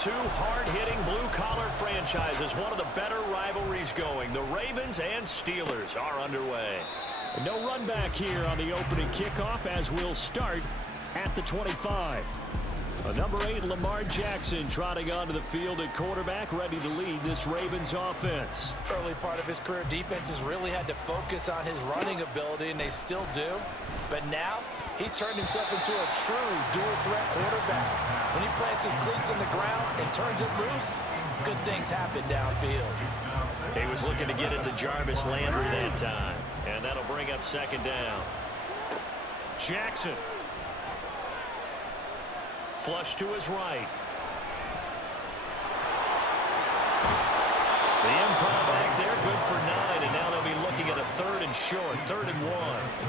two hard-hitting blue-collar franchises. One of the better rivalries going. The Ravens and Steelers are underway. No run back here on the opening kickoff as we'll start at the 25. Number 8, Lamar Jackson, trotting onto the field at quarterback, ready to lead this Ravens offense. Early part of his career, defenses really had to focus on his running ability, and they still do. But now, he's turned himself into a true dual-threat quarterback. When he plants his cleats in the ground and turns it loose, good things happen downfield. He was looking to get it to Jarvis Landry that time, and that'll bring up second down. Jackson. Flush to his right. The improv act there, good for 9, and now they'll be looking at a 3rd and short, 3rd and 1.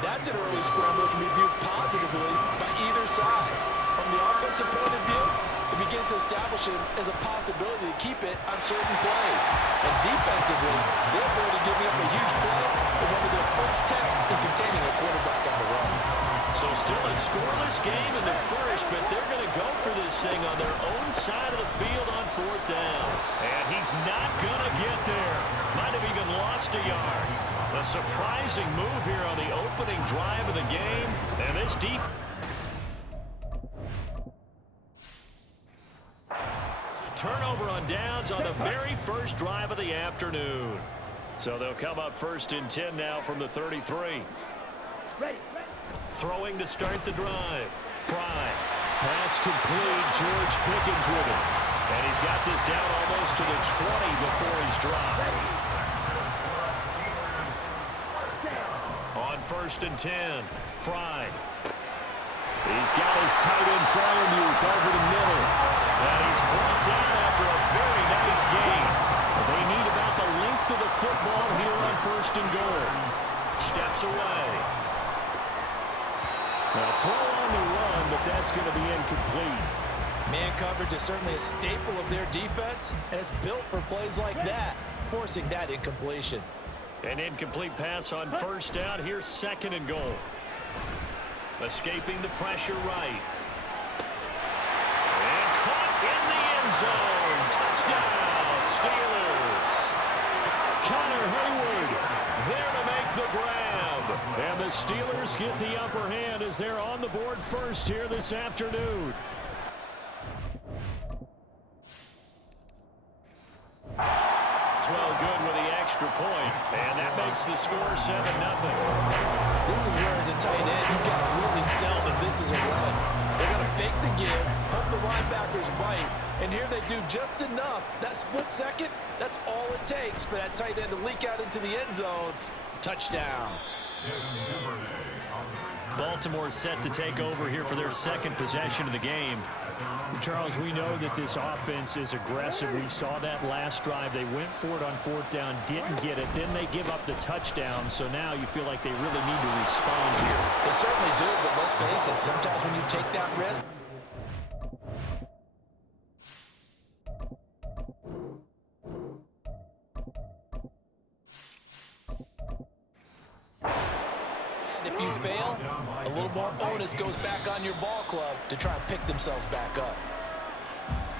That's an early scramble that can be viewed positively by either side. From the offensive point of view, it begins to establish it as a possibility to keep it on certain plays. And defensively, they're ability to give up a huge play for one of their first tests in containing a quarterback on the run. So still a scoreless game in the first, but they're going to go for this thing on their own side of the field on 4th down. And he's not going to get there. Might have even lost a yard. A surprising move here on the opening drive of the game. And this defense. Turnover on downs on the very first drive of the afternoon. So they'll come up 1st and 10 now from the 33. Ready. Throwing to start the drive. Fry. Pass complete. George Pickens with it. And he's got this down almost to the 20 before he's dropped. On 1st and 10. Fry. He's got his tight end Freiermuth over the middle. And he's brought down after a very nice gain. They need about the length of the football here on 1st and goal. Steps away. Now throw on the run, but that's going to be incomplete. Man coverage is certainly a staple of their defense, and it's built for plays like that, forcing that incompletion. An incomplete pass on 1st down. Here's 2nd and goal. Escaping the pressure right. And caught in the end zone. Touchdown, Steelers. Connor Hayward there to make the grab. And the Steelers get the upper hand as they're on the board first here this afternoon. Well, good with the extra point, and that makes the score 7-0. This is where, as a tight end, you've got to really sell that this is a run. They're going to fake the give, hope the linebackers bite, and here they do just enough. That split second, that's all it takes for that tight end to leak out into the end zone. Touchdown. Baltimore set to take over here for their 2nd possession of the game. Charles, we know that this offense is aggressive. We saw that last drive. They went for it on 4th down, didn't get it. Then they give up the touchdown. So now you feel like they really need to respond here. They certainly do, but let's face it, sometimes when you take that risk, and if you fail, a little more onus goes back on your ball club to try and pick themselves back up.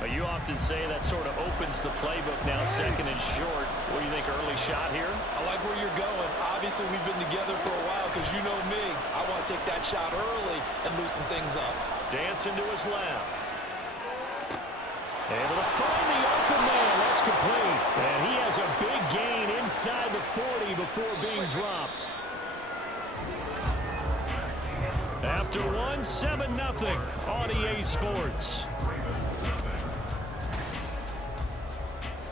You often say that sort of opens the playbook now, 2nd and short. What do you think, early shot here? I like where you're going. Obviously, we've been together for a while because you know me. I want to take that shot early and loosen things up. Dancing to his left. Able to find the open man. That's complete. And he has a big gain inside the 40 before being dropped. After one, 7-0 on EA Sports.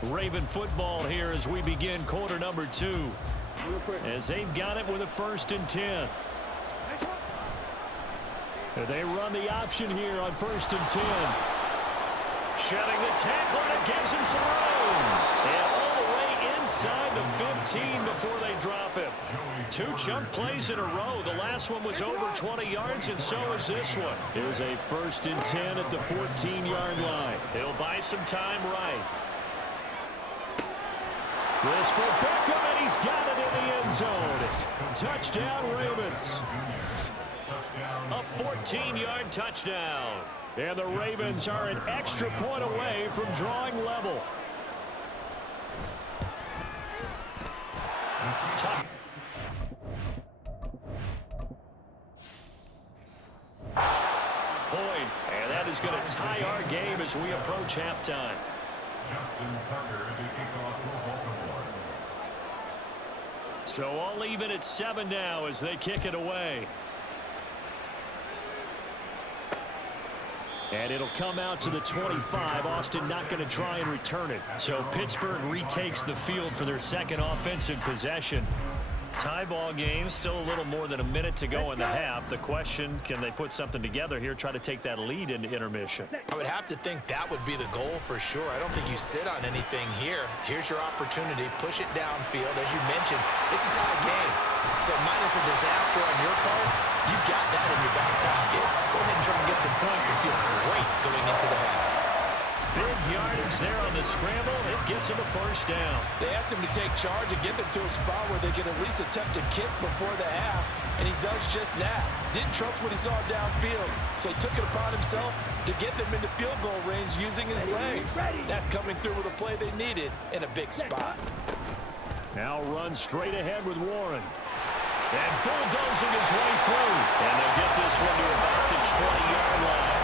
Raven football here as we begin quarter number 2. As they've got it with a 1st and 10. They run the option here on 1st and 10. Shedding the tackle, and it gives him some room. And all the way inside the 15 before they drop him. 2 jump plays in a row. The last one was over 20 yards, and so is this one. It was a 1st and 10 at the 14-yard line. He'll buy some time right. This for Beckham, and he's got it in the end zone. Touchdown, Ravens. A 14-yard touchdown. And the Ravens are an extra point away from drawing level. Point, and that is going to tie our game as we approach halftime. So all even at 7 now as they kick it away. And it'll come out to the 25. Austin not going to try and return it. So Pittsburgh retakes the field for their second offensive possession. Tie ball game, still a little more than a minute to go in the half. The question, can they put something together here, try to take that lead into intermission? I would have to think that would be the goal for sure. I don't think you sit on anything here. Here's your opportunity. Push it downfield. As you mentioned, it's a tie game. So minus a disaster on your part, you've got that in your back pocket. Go ahead and try and get some points and feel great going into the half. Big yardage there on the scramble. It gets him a first down. They asked him to take charge and get them to a spot where they can at least attempt a kick before the half, and he does just that. Didn't trust what he saw downfield, so he took it upon himself to get them into field goal range using his legs. That's coming through with a play they needed in a big spot. Now run straight ahead with Warren. And bulldozing his way through. And they'll get this one to about the 20-yard line.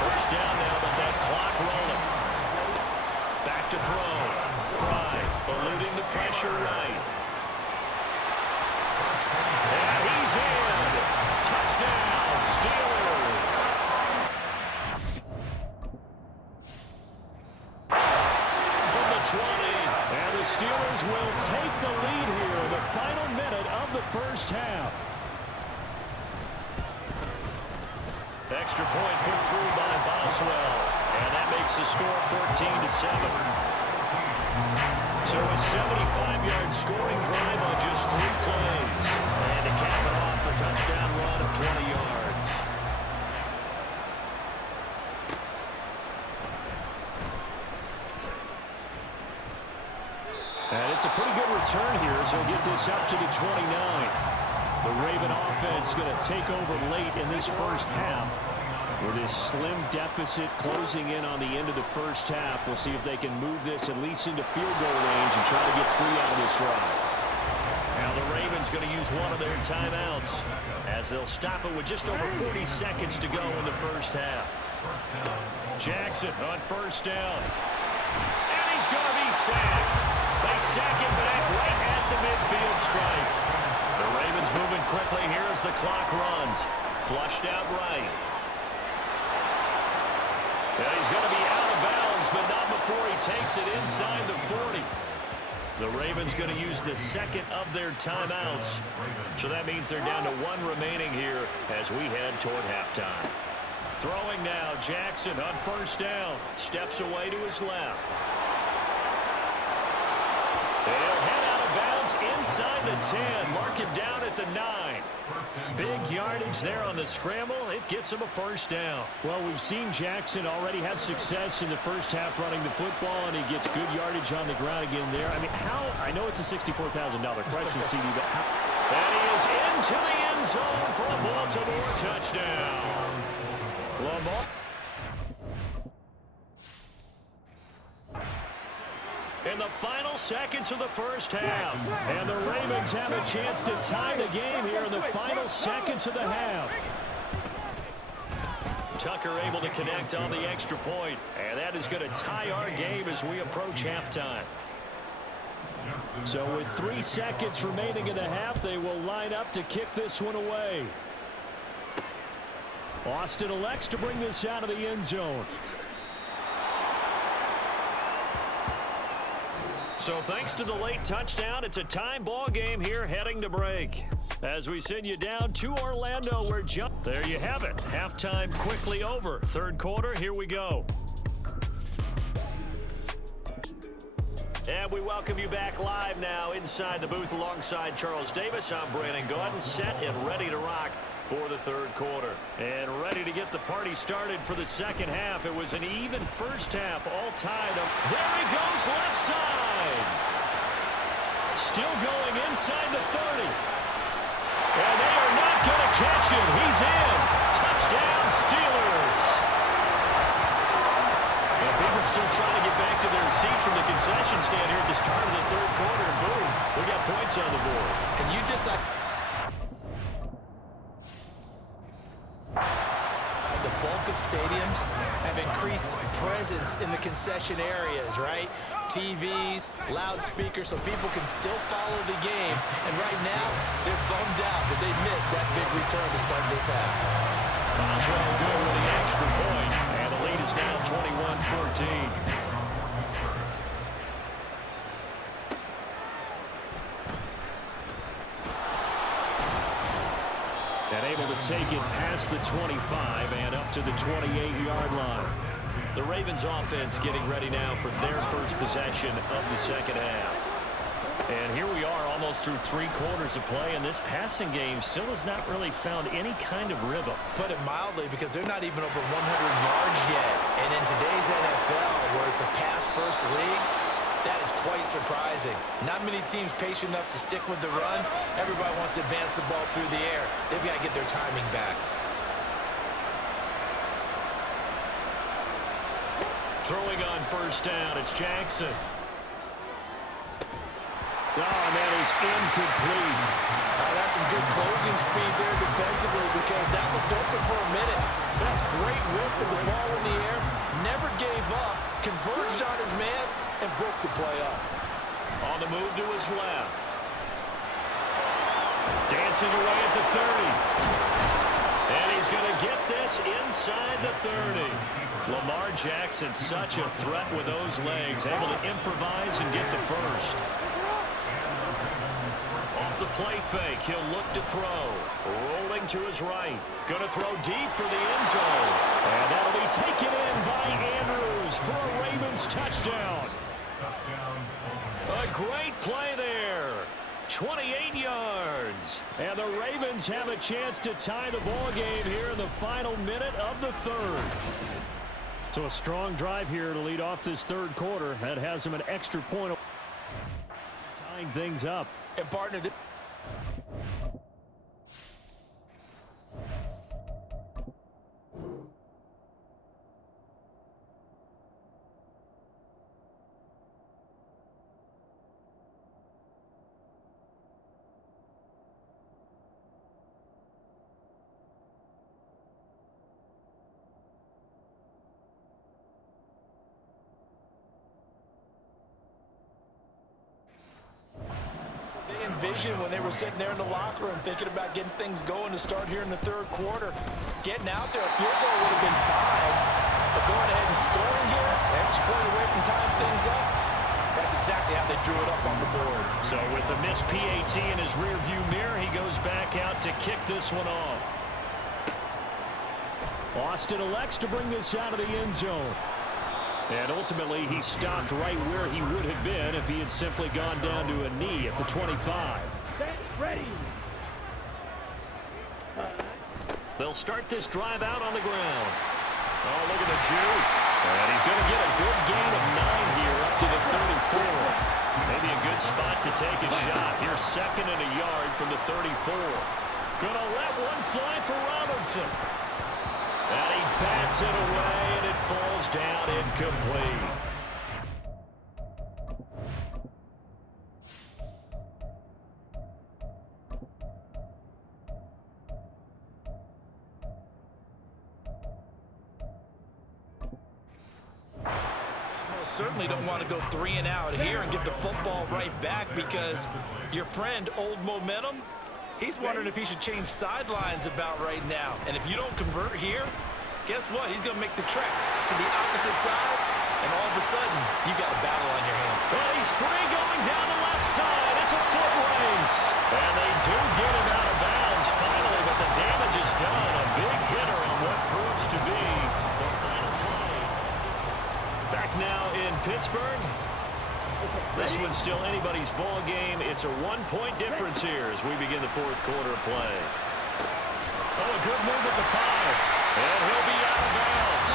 First down now, but that clock rolling. Back to throw. Fry eluding the pressure right. And he's in. Touchdown, Steelers. From the 20. And the Steelers will take the lead here in the final minute of the first half. Extra point put through by Boswell. And that makes the score 14-7. So a 75-yard scoring drive on just 3 plays. And to cap it off, a touchdown run of 20 yards. And it's a pretty good return here as he'll get this up to the 29. The Raven offense going to take over late in this first half with this slim deficit closing in on the end of the first half. We'll see if they can move this at least into field goal range and try to get 3 out of this drive. Now the Ravens going to use one of their timeouts as they'll stop it with just over 40 seconds to go in the first half. Jackson on first down. And he's going to be sacked. They sack him back right at the midfield stripe. The Ravens moving quickly here as the clock runs. Flushed out right. Yeah, he's going to be out of bounds, but not before he takes it inside the 40. The Ravens going to use the second of their timeouts. So that means they're down to 1 remaining here as we head toward halftime. Throwing now, Jackson on first down. Steps away to his left. They'll head out of bounds inside the 10. Mark it down at the 9. Big yardage there on the scramble. It gets him a first down. Well, we've seen Jackson already have success in the first half running the football, and he gets good yardage on the ground again there. I mean, I know it's a $64,000 question, CD, but how? And he is into the end zone for a Baltimore touchdown. Lamar. In the final seconds of the first half. And the Ravens have a chance to tie the game here in the final seconds of the half. Tucker able to connect on the extra point. And that is going to tie our game as we approach halftime. So with 3 seconds remaining in the half, they will line up to kick this one away. Austin elects to bring this out of the end zone. So thanks to the late touchdown, it's a time ball game here heading to break. As we send you down to Orlando, where there you have it. Halftime quickly over. Third quarter, here we go. And we welcome you back live now inside the booth alongside Charles Davis. I'm Brandon Gaudin, set and ready to rock for the third quarter. And ready to get the party started for the second half. It was an even first half, all tied up. There he goes, left side. Still going inside the 30. And they are not going to catch him. He's in. Touchdown, Steelers. And people still trying to get back to their seats from the concession stand here at the start of the third quarter. And boom, we got points on the board. And you just... The bulk of stadiums have increased presence in the concession areas, right? TVs, loudspeakers, so people can still follow the game. And right now, they're bummed out that they missed that big return to start this half. Boswell good with the extra point, and the lead is now 21-14. And able to take it past the 25 and up to the 28-yard line. The Ravens offense getting ready now for their first possession of the second half. And here we are almost through 3 quarters of play, and this passing game still has not really found any kind of rhythm. Put it mildly, because they're not even over 100 yards yet. And in today's NFL, where it's a pass-first league, that is quite surprising. Not many teams patient enough to stick with the run. Everybody wants to advance the ball through the air. They've got to get their timing back. Throwing on first down, it's Jackson. Oh, and that is incomplete. That's some good closing speed there defensively, because that looked open for a minute. That's great whip with the ball in the air. Never gave up. Converged on his man and broke the play up. On the move to his left. Dancing away at the 30. And he's going to get this inside the 30. Lamar Jackson, such a threat with those legs, able to improvise and get the first. Off the play fake, he'll look to throw. Rolling to his right. Going to throw deep for the end zone. And that'll be taken in by Andrews for a Ravens touchdown. A great play there. 28 yards. And the Ravens have a chance to tie the ball game here in the final minute of the third. So a strong drive here to lead off this third quarter. That has them an extra point. Tying things up. And partner... Vision when they were sitting there in the locker room thinking about getting things going to start here in the third quarter. Getting out there, a field goal would have been fine, but going ahead and scoring here, extra point away from tying things up, that's exactly how they drew it up on the board. So with a missed PAT in his rearview mirror, he goes back out to kick this one off. Austin elects to bring this out of the end zone. And ultimately, he stopped right where he would have been if he had simply gone down to a knee at the 25. Ready. They'll start this drive out on the ground. Oh, look at the juke. And he's going to get a good gain of 9 here up to the 34. Maybe a good spot to take a shot. Here's second and a yard from the 34. Going to let one fly for Robinson. And he bats it away, and it falls down incomplete. Certainly don't want to go 3 and out here and get the football right back, because your friend, Old Momentum, he's wondering if he should change sidelines about right now. And if you don't convert here, guess what? He's going to make the trek to the opposite side, and all of a sudden, you got a battle on your hands. Well, he's free going down the left side. It's a foot race. And they do get him out of bounds finally, but the damage is done. A big hitter on what proves to be the final play. Back now in Pittsburgh. This one's still anybody's ball game. It's a 1-point difference here as we begin the fourth quarter of play. Oh, a good move at the 5. And he'll be out of bounds.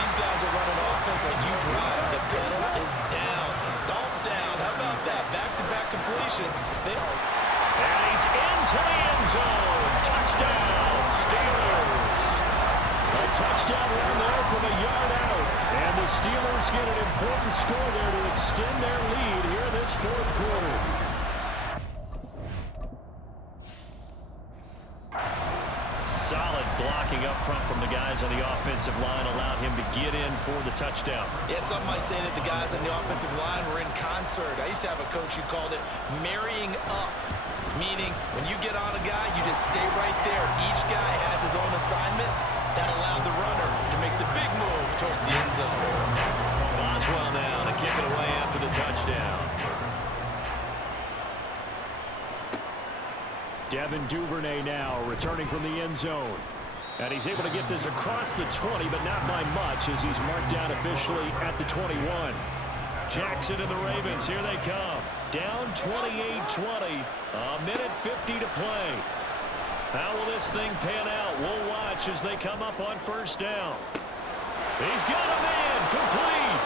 These guys are running offense like you drive. The pedal is down, stomped down. How about that? Back-to-back completions. They are And he's into the end zone. Touchdown, Steelers. A touchdown run there from a yard out. And the Steelers get an important score there to extend their lead here in this fourth quarter. Solid blocking up front from the guys on the offensive line allowed him to get in for the touchdown. Yeah, some might say that the guys on the offensive line were in concert. I used to have a coach who called it marrying up, meaning when you get on a guy, you just stay right there. Each guy has his own assignment. That allowed the runner to make the big move towards the end zone. Boswell now to kick it away after the touchdown. Devin Duvernay now returning from the end zone. And he's able to get this across the 20, but not by much as he's marked down officially at the 21. Jackson and the Ravens, here they come. Down 28-20, a minute 50 to play. How will this thing pan out? We'll watch as they come up on first down. He's got a man, complete.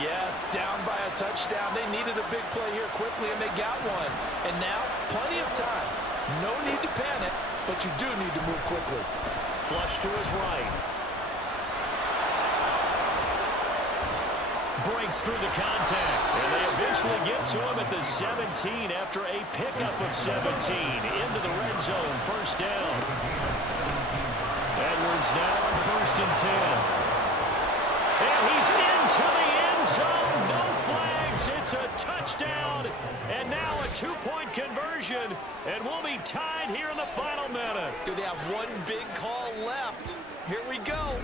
Yes, down by a touchdown. They needed a big play here quickly, and they got one. And now, plenty of time. No need to panic, but you do need to move quickly. Flush to his right. Breaks through the contact, and they eventually get to him at the 17 after a pickup of 17 into the red zone, first down. Edwards now on 1st and 10. And he's into the end zone, no flags, it's a touchdown, and now a two-point conversion, and we'll be tied here in the final minute. Do they have one big call left? Here we go.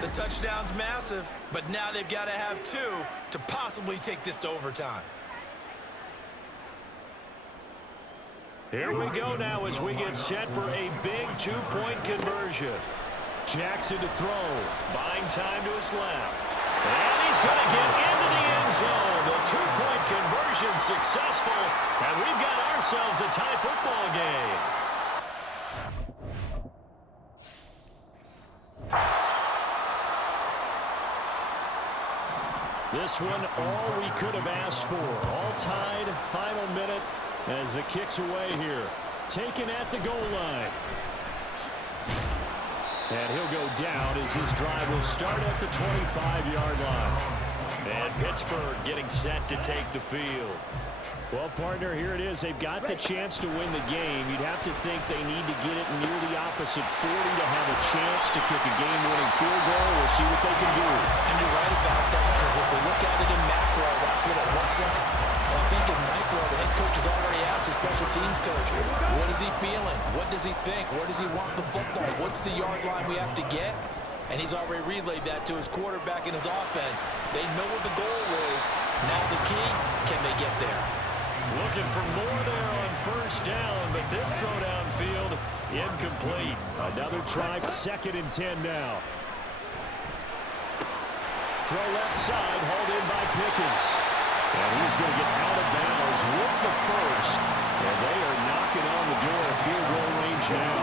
The touchdown's massive, but now they've got to have two to possibly take this to overtime. Here we go now as we get set for a big two-point conversion. Jackson to throw, buying time to his left. And he's going to get into the end zone. The two-point conversion successful, and we've got ourselves a tie football game. This one, all we could have asked for. All tied, final minute as it kicks away here. Taken at the goal line. And he'll go down as this drive will start at the 25-yard line. And Pittsburgh getting set to take the field. Well, partner, here it is. They've got the chance to win the game. You'd have to think they need to get it near the opposite 40 to have a chance to kick a game-winning field goal. We'll see what they can do. And you're right about that, because if we look at it in macro, that's what it looks like. But I think in micro, the head coach has already asked the special teams coach, what is he feeling? What does he think? Where does he want the football? What's the yard line we have to get? And he's already relayed that to his quarterback and his offense. They know what the goal is. Now the key, can they get there? Looking for more there on first down, but this throw downfield incomplete. Another try, 2nd and 10 now. Throw left side, hauled in by Pickens. And he's going to get out of bounds with the first. And they are knocking on the door of field goal range now.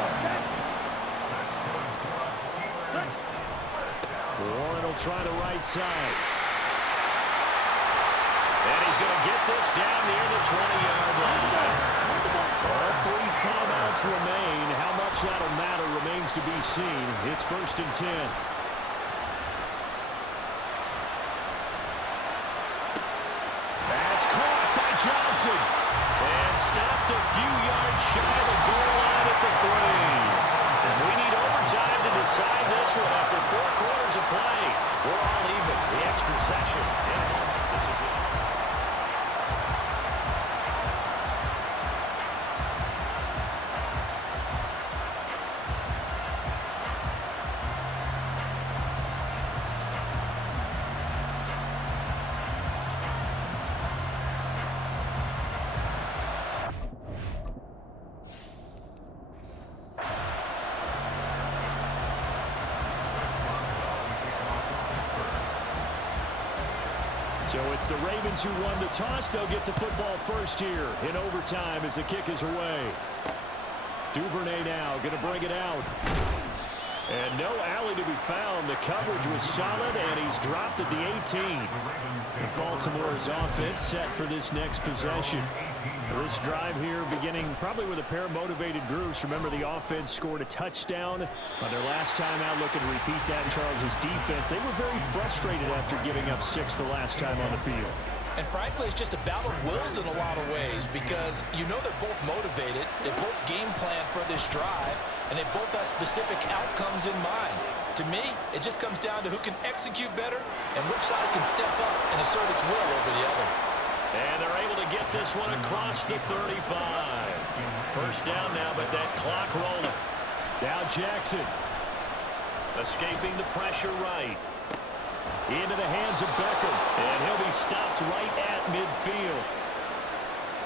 Warren will try the right side. And he's going to get this down near the 20-yard line. All 3 timeouts remain. How much that'll matter remains to be seen. It's 1st and 10. That's caught by Johnson. And stopped a few yards shy of the goal line at the 3. And we need overtime to decide this one after 4 quarters of play. We're all even. The extra session. This is it. So it's the Ravens who won the toss. They'll get the football first here in overtime as the kick is away. Duvernay now going to bring it out. And no alley to be found. The coverage was solid, and he's dropped at the 18. Baltimore's offense set for this next possession. This drive here beginning probably with a pair of motivated groups. Remember, the offense scored a touchdown on their last time out. Looking to repeat that in Charles' defense. They were very frustrated after giving up 6 the last time on the field. And frankly, it's just a battle of wills in a lot of ways because you know they're both motivated. They both game plan for this drive, and they both have specific outcomes in mind. To me, it just comes down to who can execute better and which side can step up and assert its will over the other. And they're able to get this one across the 35. First down now, but that clock rolling. Now Jackson. Escaping the pressure right. Into the hands of Beckham. And he'll be stopped right at midfield.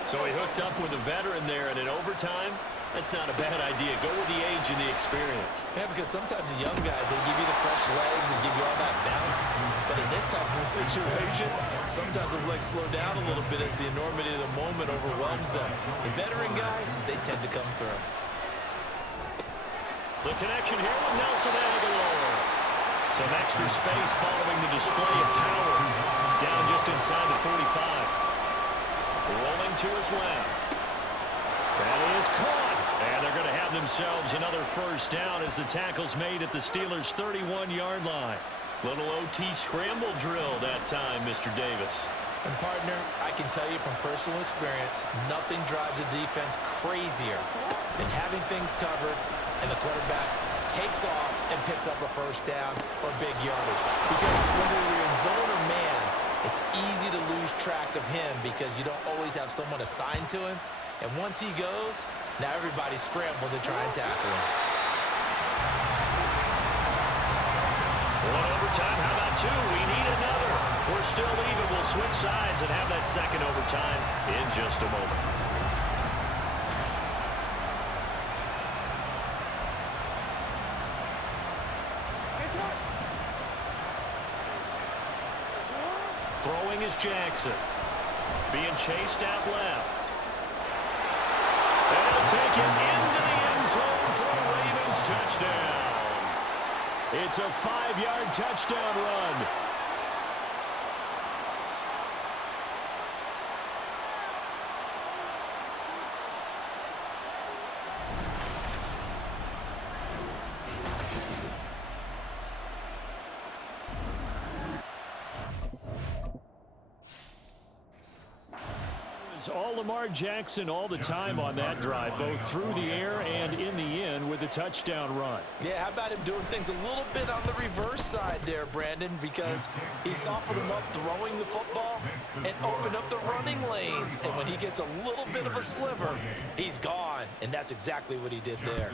So he hooked up with a veteran there, and in overtime, that's not a bad idea. Go with the age and the experience. Yeah, because sometimes the young guys, they give you the fresh legs and give you all that bounce. But in this type of a situation, sometimes those legs slow down a little bit as the enormity of the moment overwhelms them. The veteran guys, they tend to come through. The connection here with Nelson Aguilar. Some extra space following the display of power. Down just inside the 45. Rolling to his left. That is caught. And they're going to have themselves another first down as the tackle's made at the Steelers' 31-yard line. Little OT scramble drill that time, Mr. Davis. And partner, I can tell you from personal experience, nothing drives a defense crazier than having things covered and the quarterback takes off and picks up a first down or big yardage. Because whether you're in zone or man, it's easy to lose track of him because you don't always have someone assigned to him. And once he goes, now everybody's scrambling to try and tackle him. One overtime, how about 2? We need another. We're still even. We'll switch sides and have that second overtime in just a moment. Throwing is Jackson. Being chased out left. And he'll take it into the end zone for a Ravens touchdown. It's a 5-yard touchdown run. All Lamar Jackson all the time on that drive, both through the air and in the end with a touchdown run. Yeah, how about him doing things a little bit on the reverse side there, Brandon, because he softened him up throwing the football and opened up the running lanes. And when he gets a little bit of a sliver, he's gone. And that's exactly what he did there.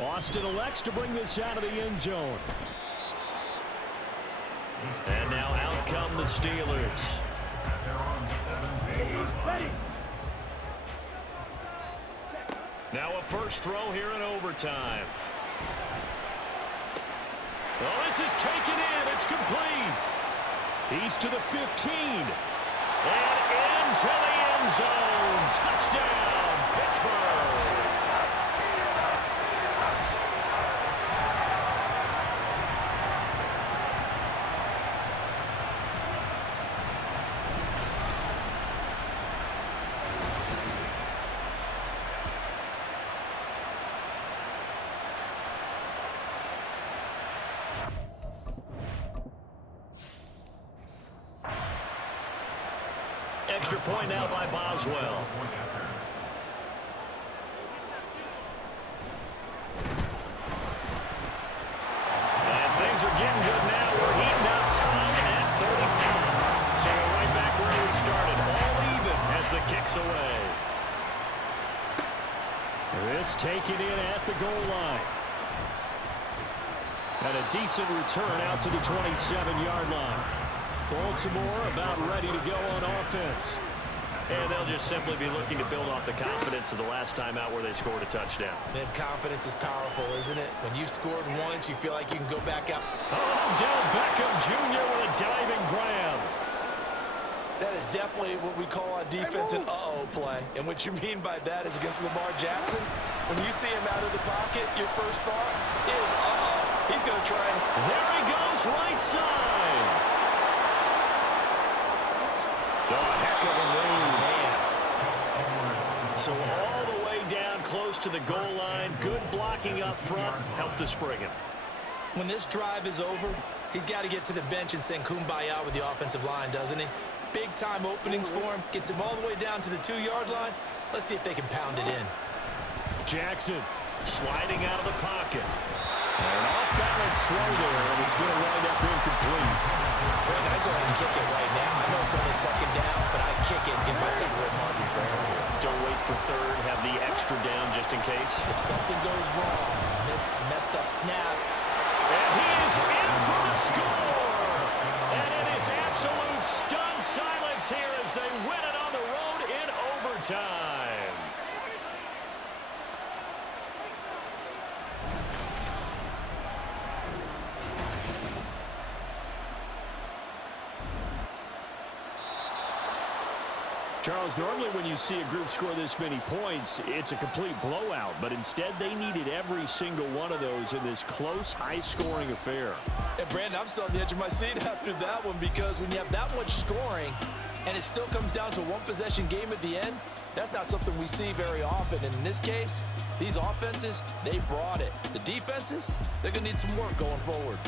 Austin elects to bring this out of the end zone. And now out come the Steelers. Now a first throw here in overtime. Oh, this is taken in. It's complete. He's to the 15. And into the end zone. Touchdown, Pittsburgh. Extra point now by Boswell. And things are getting good now. We're heating up, time at 35. So we're right back where we started. All even as the kick's away. This taken in at the goal line. And a decent return out to the 27-yard line. Baltimore about ready to go on offense. And they'll just simply be looking to build off the confidence of the last time out where they scored a touchdown. Man, confidence is powerful, isn't it? When you've scored once, you feel like you can go back out. Oh, Odell Beckham Jr. with a diving grab. That is definitely what we call on defense an uh-oh play. And what you mean by that is against Lamar Jackson, when you see him out of the pocket, your first thought is, uh-oh, he's going to try and... There he goes, right side. Oh, heck of a move. Man. So all the way down close to the goal line. Good blocking up front. Helped to spring him. When this drive is over, he's got to get to the bench and sing Kumbaya with the offensive line, doesn't he? Big-time openings for him. Gets him all the way down to the 2-yard line. Let's see if they can pound it in. Jackson sliding out of the pocket. An off-balance throw there, and it's going to wind up incomplete. Brandon, I'd go ahead and kick it right now. I know it's only second down, but I'd kick it and give myself a little margin for error here. Don't wait for third. Have the extra down just in case. If something goes wrong, messed up snap. And he is in for the score. And it is absolute stunned silence here as they win it on the road in overtime. Charles, normally when you see a group score this many points, it's a complete blowout. But instead, they needed every single one of those in this close, high-scoring affair. And Brandon, I'm still on the edge of my seat after that one, because when you have that much scoring and it still comes down to one possession game at the end, that's not something we see very often. And in this case, these offenses, they brought it. The defenses, they're going to need some work going forward.